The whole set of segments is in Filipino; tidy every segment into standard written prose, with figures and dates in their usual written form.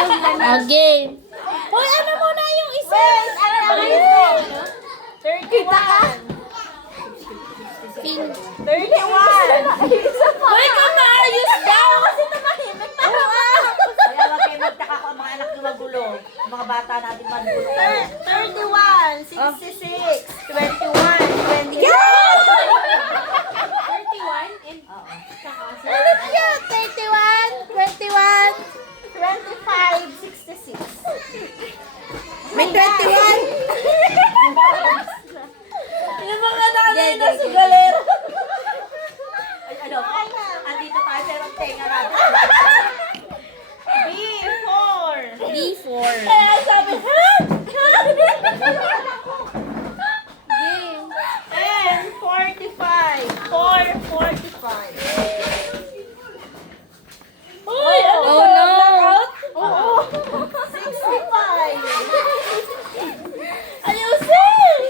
Game. Hoy, ano muna yung isa? Wait, ano ang ito? 31. Pin. 31. Hoy, kamaayos daw! Kasi tumahimik pa. Kaya wag kayo magtaka ko ang mga anak nyo magulo. Ang mga bata natin magulo. 31, 66, 21, 22. 31 and Oo. ano siya? 31, 21. 25, 66. May 21. Yung mga nanay na sugalero. Ay, ano? Andito tayo pero ang tenga natin. B4. D4. Kaya sabi, ha? Game. And 45. 445. Uy, ano Oh, ba? no. Blackout? Oo. 65. Ayusin!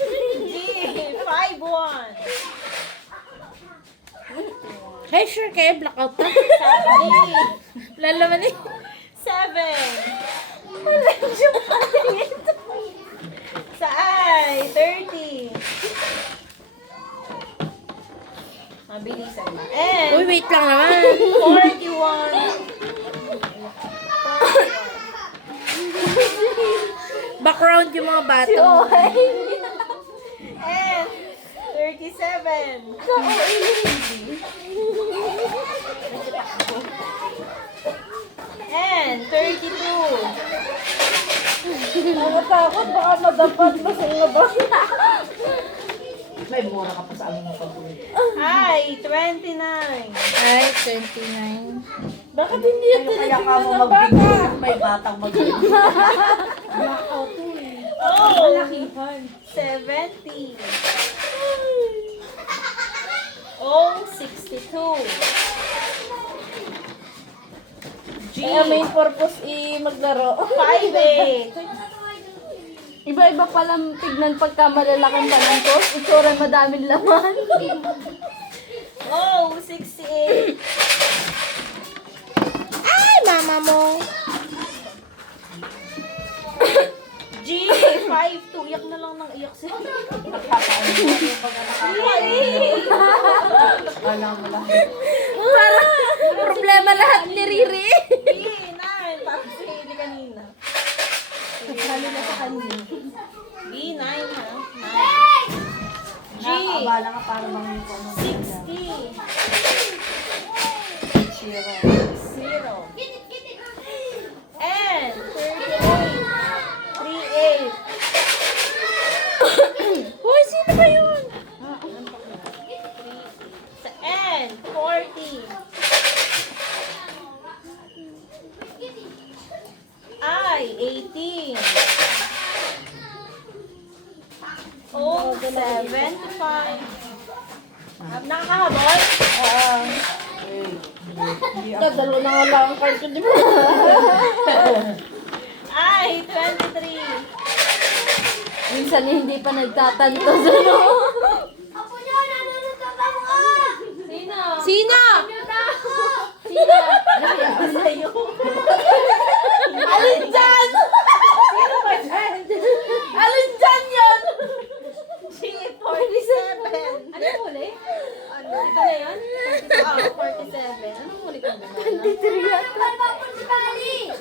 G, 51. Hey, sure kayo, blackout na. G, Lalaman eh. 7. Wala yung patingin. Sa I, 30. Mabilisan na. And Uy, wait lang naman. 41. Background yung mga bata. And 37. And 32. Nakatakot, baka madapat mo sa iyo ba? May mura ka pa sa aming magulo. Ay, 29. Ay, 29. Bakit hindi Ano kaya ka mo magbigay? May batang magulo. Oh, 70. Oh, 62. G, main purpose maglaro. 58. Iba-iba palang tignan pagka malalaking balangkos. Itsura madaming laman. Oh, 68. Ay, mama mo. G, 52. Iyak na lang ng iyak siya. Nagkakaano mo yung pag Wala mo lang. Para problema lahat ni Riri. B, 9. Parang si Hailey kanina. Kasali na sa kanya. B, 9 ha? 9. G, Nakakabala ka para bang yung ano. 60. Zero. 0. And 38. 38. Hoy, sino ba yun? And 40. I, 18. Oh, 75. Nakakahabol? Dadalo na nga lang ang card ko, di ba? I, 23. Minsan hindi pa nagtatanto sa no. Sino? Sino? Sino? Sa'yo. Alin dyan? Sino ba dyan? Alin dyan yun? G, 47. Ano huli? Ano? Ito na yun? 47. Anong huli ka naman? 23 yata.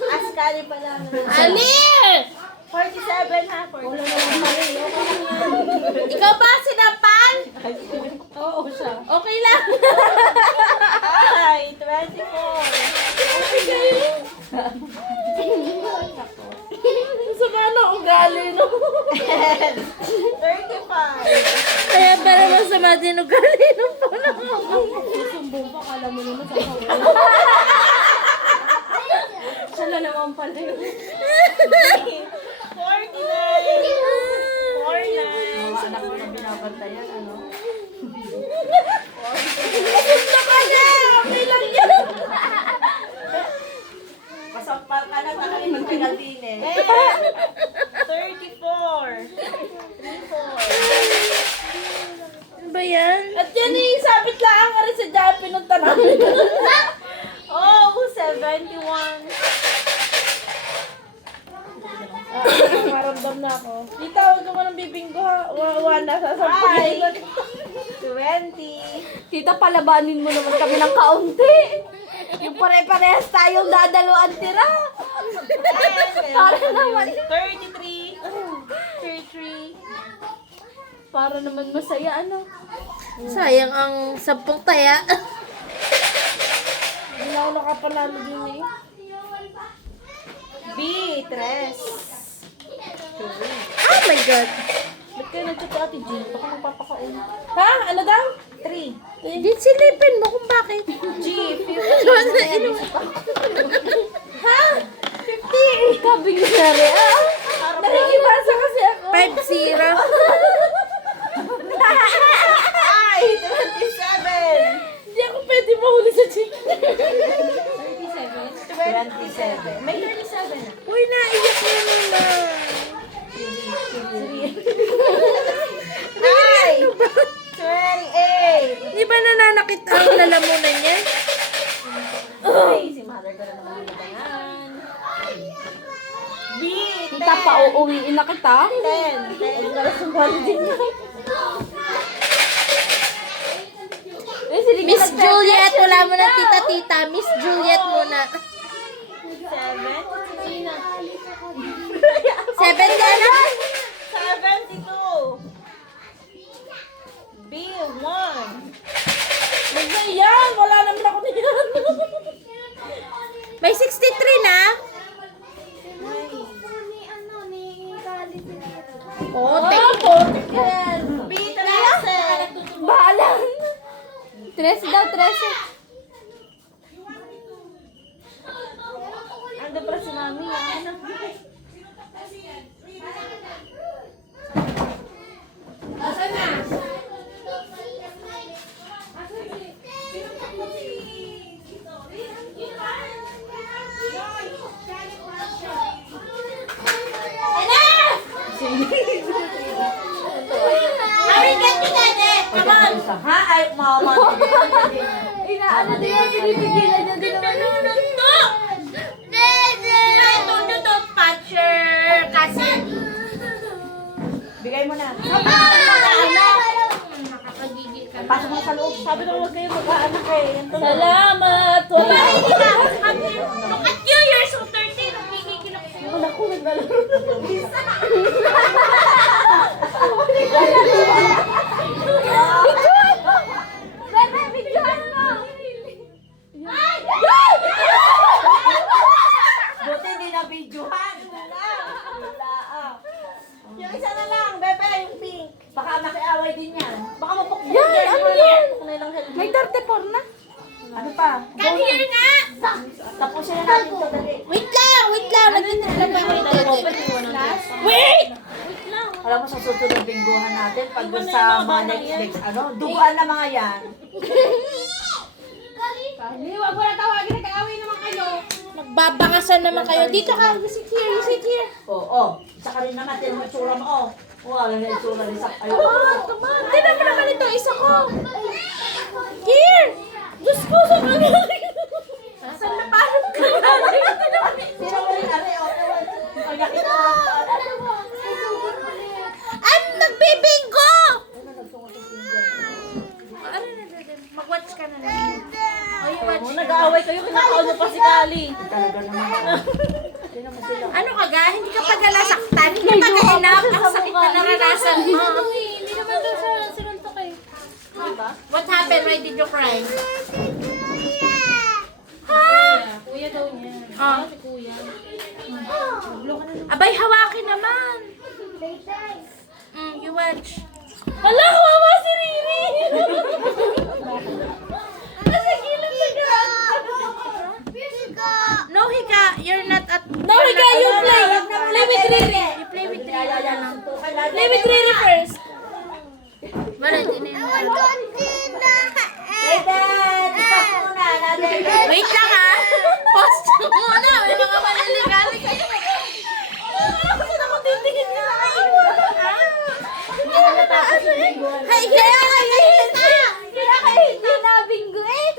Askari pala. Ali! 47 ha? 47. Ikaw ba sinampal? Oo siya. Okay lang. Ay, 24. Sama na ugali, no? 35. Kaya para masama din ugali nung pala. Susumbong pa, kala mo naman sa kawin. Siya na naman pala yun. 49. 49. Mga anak mo na binabantayan, ano? Gusto ka na! Okay lang yan! Masampal ka na, talagang magtagal din eh. 34. 34. Ano ba yan? At yan eh, sabit lang ka rin sa Japan pinunta namin. Oh, 71. Maramdam na ako. Tita, huwag ka mo nang bibinggo ha. One na sasampay. 20. Tita, palabanin mo naman kami ng kaunti. Yung pare-parehas tayong dadaluan tira. Para naman. 33. 33. Para naman masaya, ano? Sayang ang 10 taya. Hindi na ako nakapanalo din eh. B, 3. Oh my God. Ba't kayo nagchat Ate Jean? Baka magpapakain. Ha? Ano daw? 3. Di silipin mo kung bakit. G, 50. Ha? 50! Kabing nari, ah! Nakikipasa kasi ako. 5-0. Ay, 27. Hindi ako pwede mahuli sa Jean. 27. May 37 na. Uy, naiyak na naman. Ay, 28. Di ba nananakit ang lalamunan niya? Ay, si mother ko na naman yung yan. B, 10. Tita, pauuwiin na kita. 10. 10. Eh, sige, Miss nagpe- Juliet, wala mo na tita-tita. Miss Juliet muna. 7. 7 ka na? 72. B, 1. Huwag na yan. Wala naman ako niyan. May 63 na? Oo, B, 13. Balang! 13 daw, 13. Ando pa si mami. Ano? Come on. Ha? Ay, mama. Inaano din yan, pinipigilan niya din naman. Bigay mo na. Nakakagigil ka. Pasok mo sa loob. Sabi ko huwag kayo mag-aanak eh. Salamat. Wala. Look at you, you're so 13. Nakikigil ako sa'yo. Wala ko naglalaro. Bebe, videohan mo! Buti hindi na videohan. Wala. Yung isa na lang, Bebe, yung pink. Baka nakiaway din yan. Baka mapukpuk Yan, ano yan? May May 34 na. Ano pa? Come here nga! Tapos na natin ito dali. Wait lang! Nagtitignan pa yung Wait! Alam mo, sa susunod na bingguhan natin, pag doon sa mga next, ano, dugaan na mga yan. Huwag mo na tawagin. Nag-aaway naman kayo. Magbabangasan naman kayo. Dito ka, you sit here, you sit here. Oo. Saka rin naman, tinan mo yung tsura mo, oh. Wala na yung tsura rin sa... Ayun. Tinan mo naman ito, isa ko. Here! Diyos ko, sa kanila. Saan na parang ka na? Sino mo rin, are, oh. Pag nakita mo, Ay, magbibinggo! Ano na, mag-watch ka na lang. Oh, you watch. Nag-aaway kayo. Kinakaon mo pa si Kali. talaga naman. Sino mo sila? Ano ka ga? Hindi ka pa nasaktan? Hindi ka pa kainap? Ang sakit na naranasan mo. Hindi naman daw siya sinuntok eh. What happened? Why did you cry? Kuya daw niya. Ah. Si kuya. Abay, hawakin naman. You watch. Hala, kawawa si Riri! Nasa gilid sa ground. No, Hika, you're not at... No, Hika, you play. Play with Riri. You play with Riri na lang. Play with Riri first. Wala, hindi na yun. Hey, Dad! Stop muna natin. Wait lang ha. Pause muna. May mga maniligali kayo. Saan ako titingin ka? Hay, kaya kayo. Kaya kayo hindi nabinggo eh.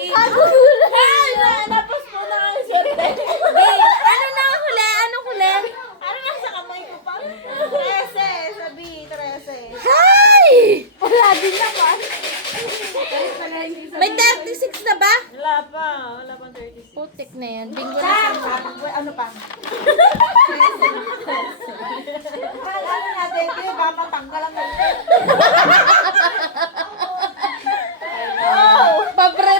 Ay, napos mo na ang swerte. Ano na ang huli? Anong huli? Ano ano pa? Ano natin, hindi ba matanggal ang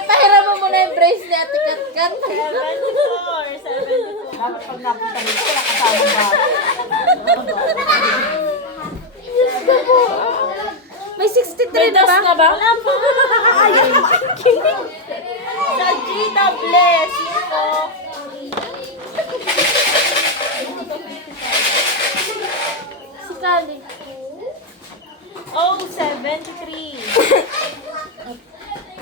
Pahiram mo muna yung brace ni Ate Katkat. 74. dapat pag napunta dito, wala kasama ba? May 63 na ba? Wala pa. Sa Gita Bless. Yun po. Si Kali. Oh, 73.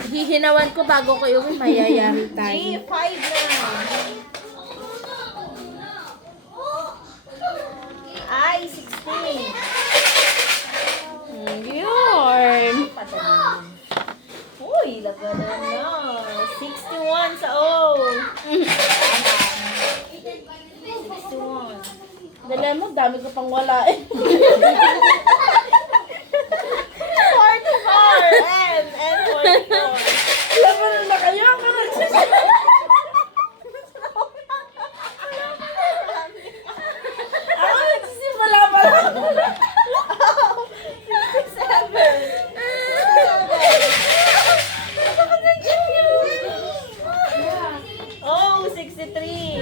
Hihinawan ko bago ko yung mayayari tayo. G5 na. I, 16. Yun. Uy, labanan na. 61 sa O. 61. Dala mo, dami ko pang wala eh. 44. And 44. Laban na kayo, ako nagsisimula. Ako nagsisimula pa lang. 67. Oh, 63.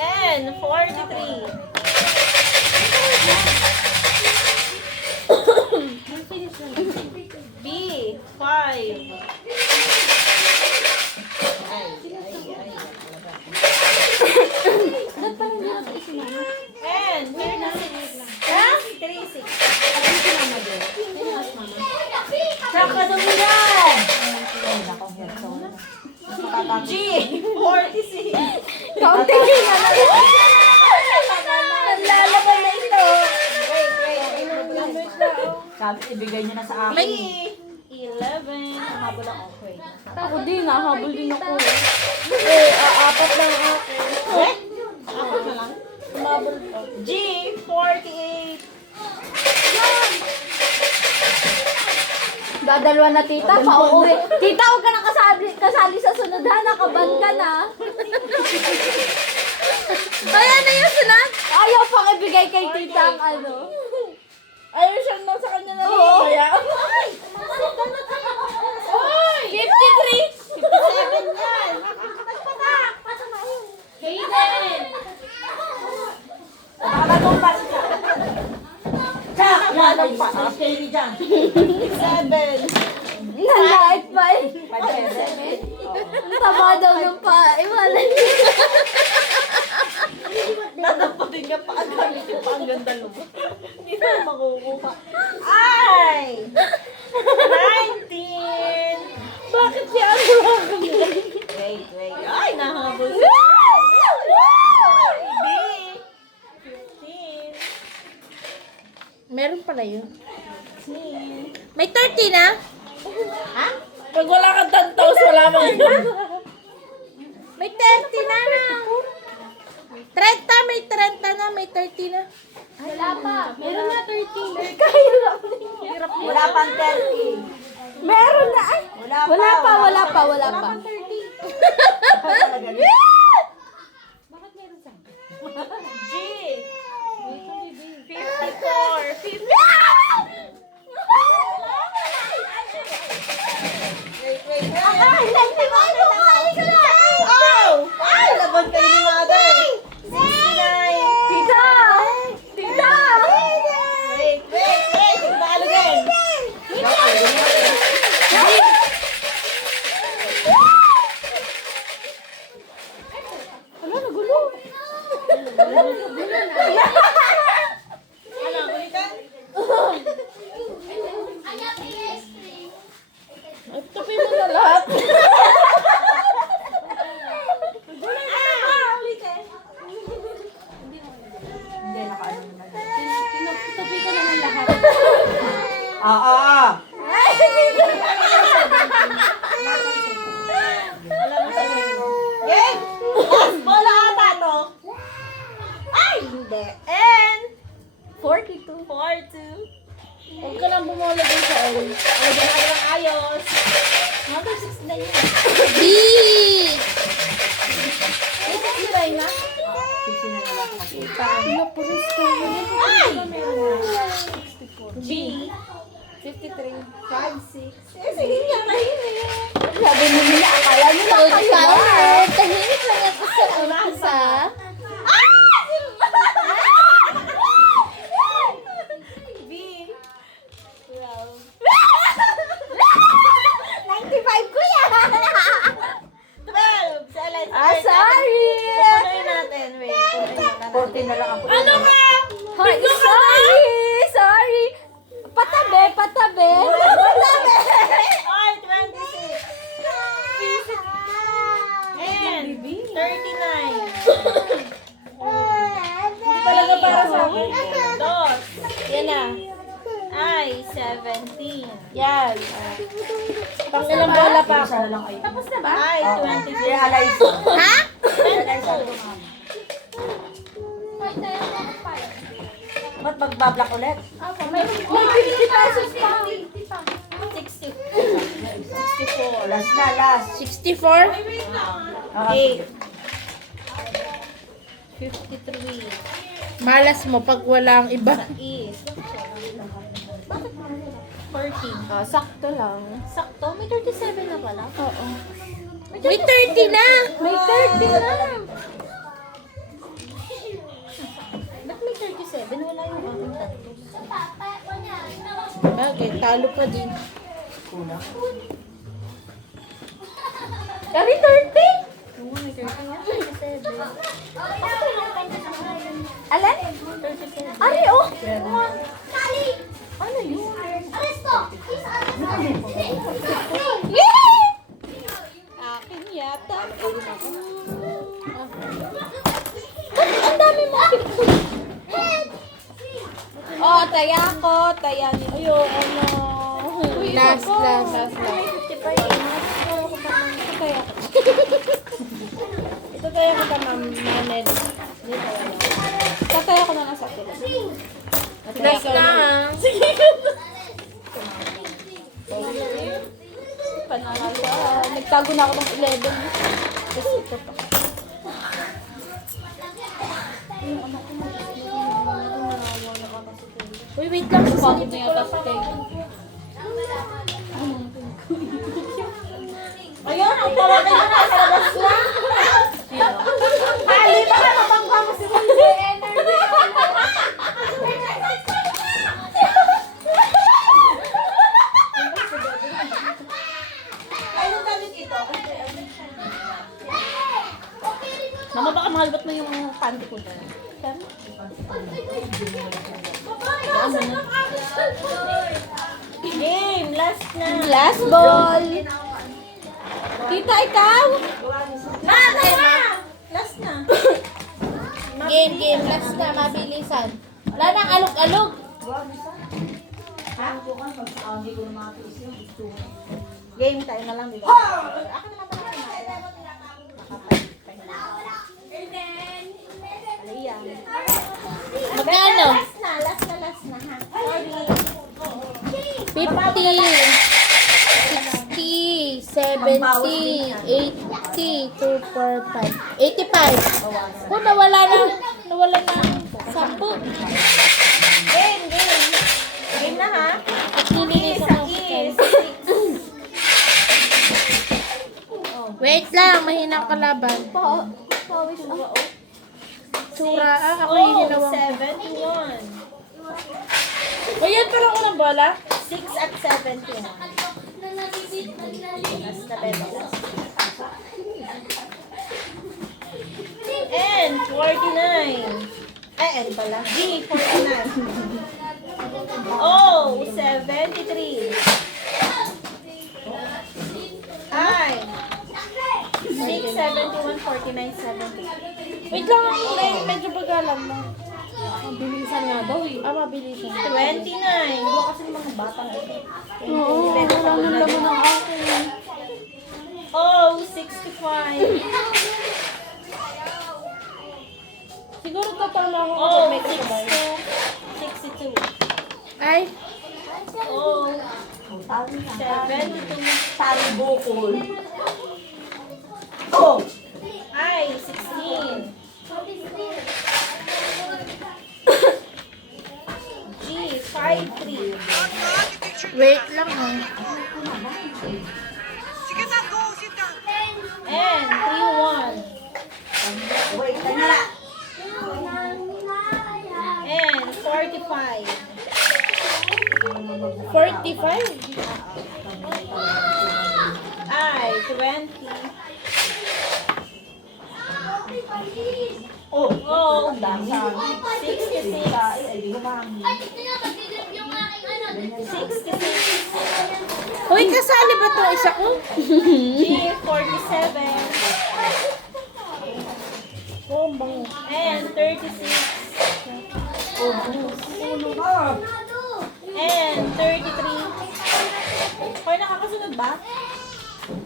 And 43. B, 5. And here na 6. Ha? 3, 6. Saka dumilan! G, 46. Kaunting na lang. Nalalaban na ito. Sabi, ibigay niyo na sa akin. May 11. Habol ako. Wait. Ako din, nahabol din ako. Eh, apat lang ako. Eh? Ako na lang. Umabol pa. G, 48. Dadalwa na tita, pauwi. Tita, huwag ka na kasali sa sunod ha, nakaban ka na. Kaya na yung sunod? Ayaw pang ibigay kay tita ang ano. Ayaw siyang nasa kanya na rin. Kaya. 53! 57 yan. Hayden. Anong pa siya? Chak! Anong pa? Ang scary dyan. 7. Nalait pa eh. 5-7. Ang taba daw ng pa. Iwalay. Nanapatin ka pa. Ang gamit yung pa. Ang ganda mo. Hindi na makukuha. Ay! 19. Bakit si ano lang kami? Wait. Ay, nahabol. B. 15. Meron pala yun. 16. May 30 na? Ha? Pag wala kang tantos, wala mo yun. May 30 na na. 30, may 30 na, may 30 na. Wala pa. Meron na 30. Kaya lang. Wala pang 30. Meron na ay. Wala pa. Wala pa. Talaga. G. 54. 50. Oh! Ay, laban kayo ni mother. 69. Tita! Tita! Wait. Talo din. Ano, nagulo? Ano, ulitan? Ay, tabi mo na lahat. Hindi, nakaano na. Tabi ka na ng lahat. Oo. Wala mo sa game. Last bola ata to. Ay, hindi. And 42. 4-2. Huwag ka lang bumulagay sa oil. Lagyan natin ng ayos. Number 6 na yun. B! na? 60 na lang. Ano po rin Ay! G. 53. 5, 6. Eh, sige nga, tahimik. Sabi mo nila, akala nyo lang Good kayo. color. Tahimik lang ako sa umpisa. B. 95 ko yan. 12. Sa Eliza. Ah, sorry. Pupunuin natin. Wait, pupunuin natin. 14 na lang ako. Ano nga? Hoy, sorry. Sorry. Patabi, patabi. Patabi. Ay, 26. And 39. Talaga para sa akin. Dos. Yan na. Ay, 17. Yan. Pang ilang bola pa ako. Isa na lang kayo. Tapos na ba? Ay, Oo. 23. Kaya Eliza. Ha? Ba't magbablock ulit? May 50 pesos pa. 60. 64. Last na, last. 64? Ah, 8. 53. Malas mo pag wala ang iba. Is. 14. Ah, sakto lang. Sakto, may 37 na pala. Oo. May 30 na. May 30 na. Ba't may 37? Wala yung aking tatlo. Bagay, talo pa din. kulang. Kari 30? Oo, may 30 nga. 37. Alan? 37. Ari, oh. Ano yun? Yay! Akin yata. Ang dami mo. Oh, taya ko. Taya ni. Ayoko na. Last. Ito tayo ko pa, ma'am. Maned. Tataya ko na lang sa akin. Last na. Panangala. Nagtago na ako ng 11. Kasi ito pa. Uy, wait lang. Pagod na yata sa tayo. Ayun, ang tawagin mo na sa labas na. Hali ba ka mabangga mo si Monday Energy? Anong damit ito? Mama, baka mahalbat mo yung panty ko dyan. Game, last na. Last ball. Tita, ikaw? Last na. Game. Last na. Mabilisan. Wala nang alog-alog. Game tayo na lang, di ba? Ako na Magkano? Last na ha. Sorry. 50, 60, 70, 80, 245, 85. Oh, nawala na 10. Game. Game na ha. At nilinis Isa ako. is 6. Wait lang, mahinang kalaban. Pawis ako. Sura, ako yung Oh, ginawa. 71. O, yan pa lang ko ng bola. 6 at 71. Last na bebe. And 49. N pala. G, 49. O, 73. I, 6, 71, 49, 70. Wait lang ako, medyo bagalan mo. Bilisan nga daw eh. Mabilisan. 29. Buwa kasi ng mga batang ito. Oo, wala nang laman ng akin. Oh, 65. Siguro tatama ako Oh, kapag may kasabay. 62. 62. Ay, Oh, 72. Tari bukol. Oh! Ay, 16. G, 5-3. Wait lang ha. N, 3-1. Wait, tanya. N, 45. 45. I, 20. Oh, O, ang dami. 66. Ay, di ko parang... 66. Uy, kasali ba to isa ko? G, 47. Oh, ang bango. N, 36. N, 33. Hoy, nakakasunod ba?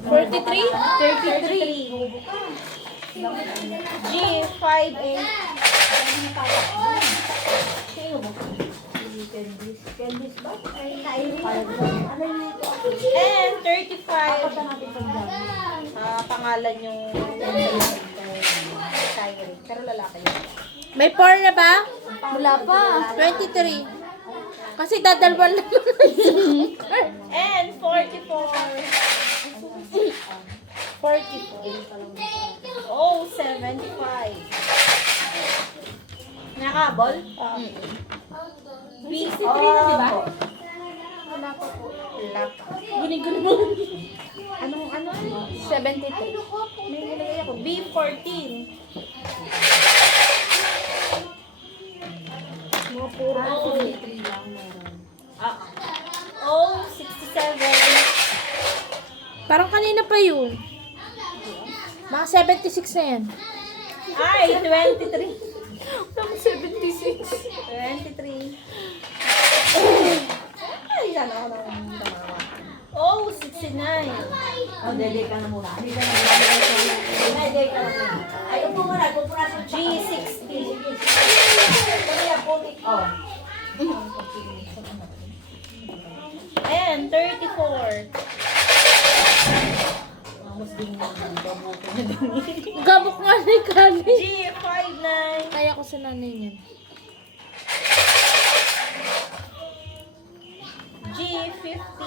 43? 33. G, 5-8. Candies ba? And 35. Pangalan yung Kyrie. Pero lalaki yun. May 4 na ba? Wala pa. 23. Kasi dadalwan lang. And 44. 44. Oh, 75. Nakabol? B, 3 na, di ba? Wala pa po. Wala pa. Guni-guni mo. Ano? 73. May nilagay ako. B, 14. Mga puro. Oh, 73 lang meron. oh, 67. Parang kanina pa yun. Mga 76 na yan. Ay, 23. Wala 76. 23. Ay, yan ako nang tamawa. Oh, 69. Oh, dede ka na muna. Hindi ka na muna. Dede ka na muna. Ay, upo muna. Upo na sa G60. Oh. And 34. Gabok nga ni Kali. G59. Kaya ko sa nanay niyan. G50.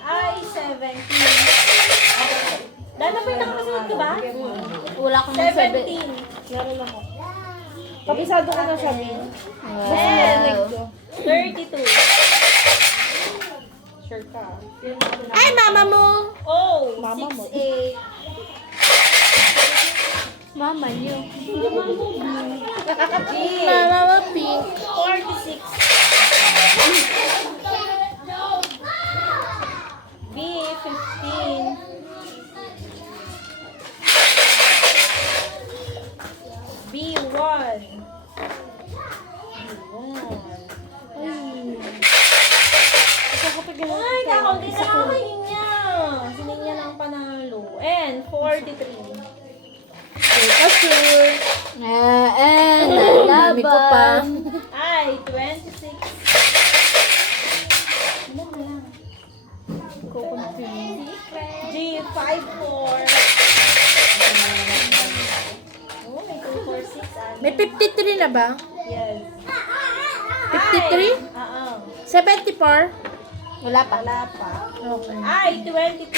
I 17. Dahil na ba yung nakasunod ka ba? Wala kang 7. 17. Meron ako. Kabisado ko na siya, Bin. Wow. 32. Sure ka. Ay, mama mo! Oh, Mama mo. 68. Mama niyo. G. Mama mo, pink. 46. B, 15. B1. Ay, kakaunti na lang kayo niya. Sinin niya ng panalo. And 43. Sure. And Dami ko pa. lalaban. Ay, 26. G54. Oh, may 246. May 53 na ba? Yes. 53? Oo. 74? Wala pa. Wala pa. Okay. Ay, 22.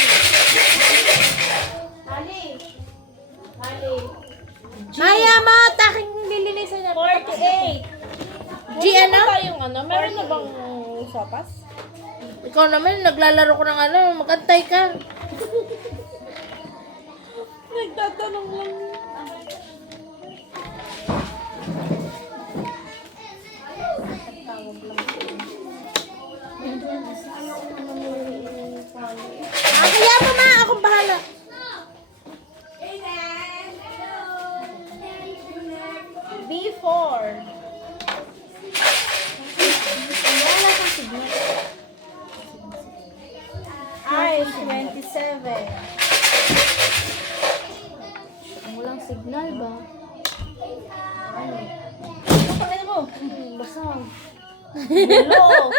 Mali. Mali. Maya mo, taking nilinisan na. 48. G ano? Yung ano, meron na bang sopas? Ikaw naman, naglalaro ko ng ano, magantay ka. Nagtatanong lang. Kaya mo ma, akong bahala. B4. Ay, 27. Walang signal ba? Ano pangin mo mo. Basang. Hello.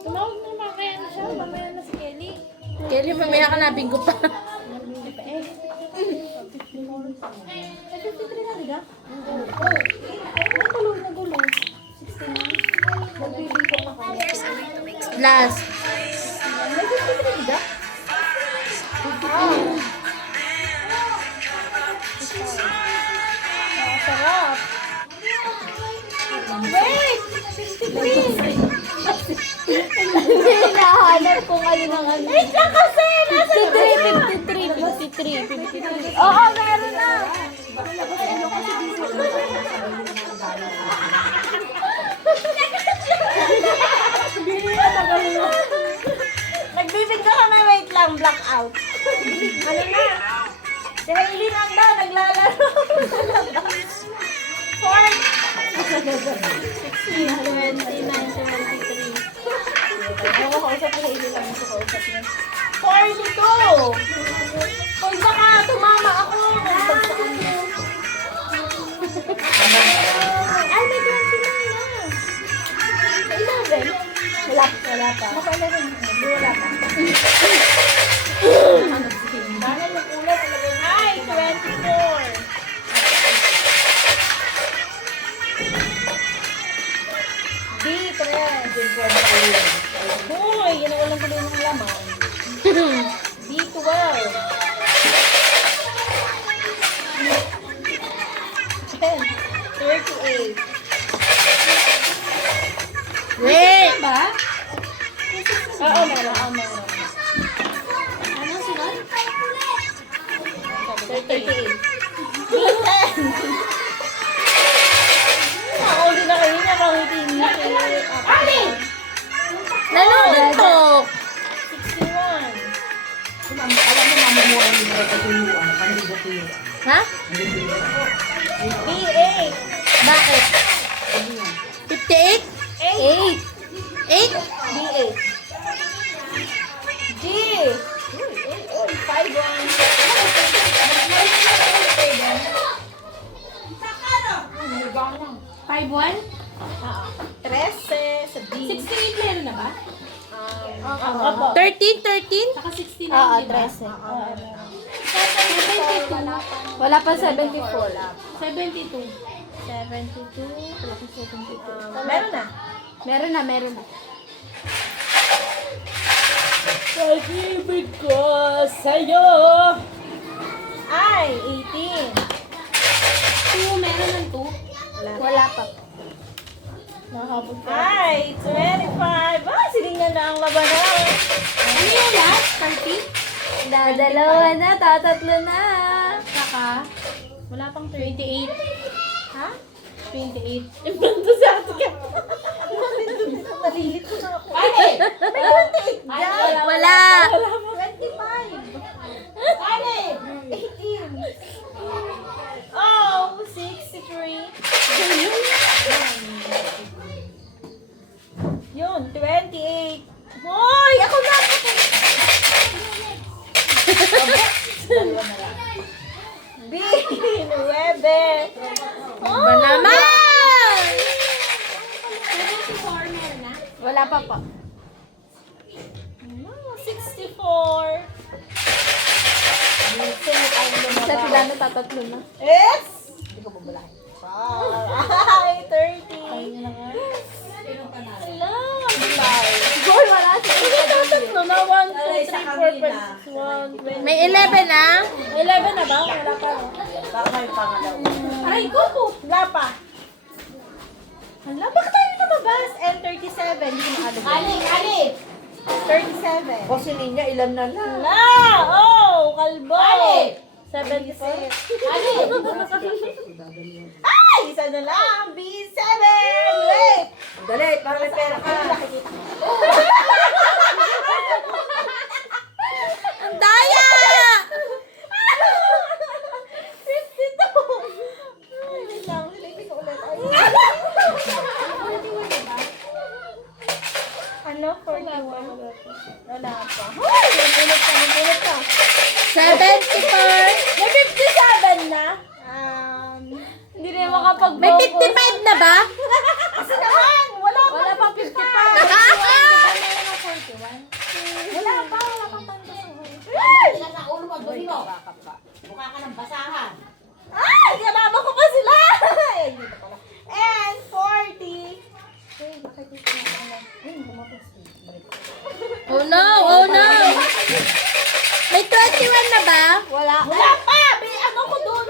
Tumawag na mamaya na siya. Mamaya na si Kelly. Kelly, mamaya ka na, bingo pa. Last. Hinahanap kung alin ang ano. Wait lang kasi. Nasa 53. Oo, meron na. Nagbibigla kami, wait lang, blackout. Ano na? Si Hailey lang daw, naglalaro. 42! Kung baka tumama ako, nagbagsakan mo. Ay, may 29 na. 11? Wala pa. Baka 11. Wala pa. Dahil yung ulat, ay, 24. B3. Hoy, yun ang walang tuloy ng laman. B12. Then, 38. Wait! Ba? Oo, meron. Ano sunod? 38. Ako din na kayo niya kahit hindi. Ani! Naluntok! 61. Ha? B8. Bakit? 58? 8. 8? B8. G. Uy, 5-1. 5-1? 13 sa B. 68 meron na ba? Opo. 13? 13? Saka 69, Oo, di ba? 13. Wala pa 74. 72. 72. Meron na. Meron na, meron na. Pag-ibig ko sa'yo. Ay, 18. 2, meron ng 2. Wala pa. Nahabot ka. Ay, 25. Silingan na ang labanan. Ano yung last? 30? Dadalawa na, tatatlo na. Saka? Wala pang 28. Ha? 28. Implanto sa atin ka. Nalilito na ako. Ate! 28 dyan. Wala! 25. Ano? 18. Oh, 63. Yun, 28. Hoy, ako na. B, 9. Ba naman? 74 meron na? Wala pa pa. 64. Sa Tidano, tatatlo na. Yes! Hindi ko bubulahin. Ay, 30. Hello, Goal, wala siya. tatlo na. 1, 2, 3, 4, 5, 6, 1, 20. May 11 na? 11 na ba? Wala pa. Baka yung pangalaw. Aray ko po! Wala pa. Hala, bakit tayo lumabas? M37. Hindi ko makalagay. Ali! 37. Kasi niya, ilan na lang. Hala! Oh! Kalbo! Ali! 74. Ali! Ay! Isa na lang! B7! Wait! Dali, para may pera ka. Ang daya! 52! Ay, wait lang. Silipin ko ulit. Ay! Ano? 41? Wala pa. Hoy! Nagulat ka. 74? May 57 na? pag May 55 na ba? Kasi naman, wala pa. Wala pang 55. Wala pa tanto. Hindi ka sa ulo mo, dumi mo. Mukha ka ng basahan. Ay, kinama ko pa sila! Ay, dito pala. And 40. Oh no, oh no. May 21 na ba? Wala. Wala pa! May ano ko doon.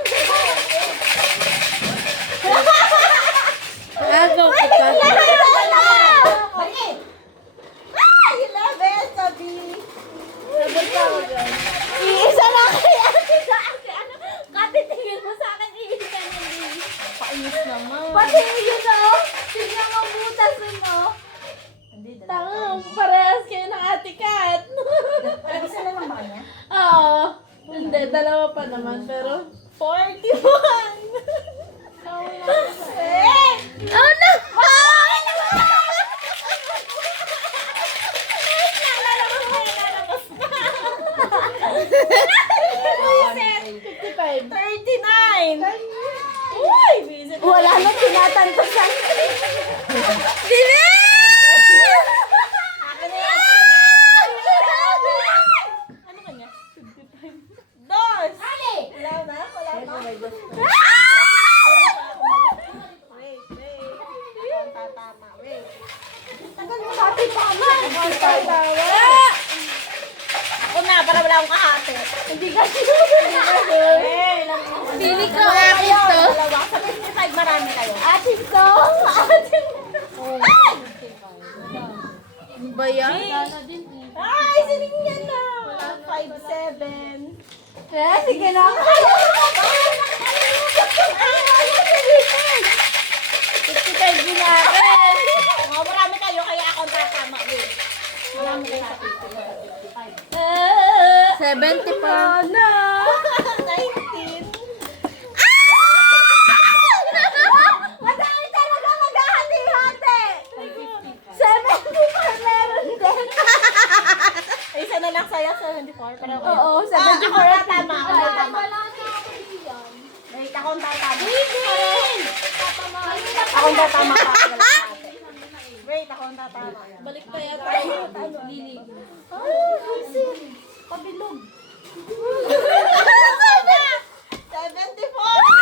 Agaw ko ka. Maliit. Ay, 11, sabi. Iisa na kaya. Ano? Katitingin mo sa akin, iisa na din. Painis naman. Pati yun o. Tingnan mo butas mo. Tanga, parehas kayo ng Ate Kat. Isa na lang ba kanya? Oo. Hindi, dalawa pa naman, pero... 41. Oh no! Visit. 39. Uy, visit. Wala nang tinatantasan. Dili! Akin na yan. Ano kanya? 55. Dos. Wala na? Wala na? Wait. Tatama. Wait. Tagal mo natin tama. Ako na, para wala akong kahati. Hindi kasi. Pili ko akin to. Dalawa. Sa 55 marami kayo. Atin to. Atin. Ano ba yan? Ay, sinigyan na. 5'7". Eh, sige na. 55 din akin. Mga marami kayo, kaya ako ang tatama. Wait. Marami kayo sa 74. Na. 19. Madami talaga maghahati-hati. 74 meron din. Ay, isa na lang sa'yo, 74. Pero okay. Oo, Ako ang 74. tatama. Ako ang tatama. Wala na ako diyan. Wait, ako ang tatama. Tatama. Ako ang tatama pa. Wait, ako ang tatama. Balik pa yata. Lili. Pabilog. 74!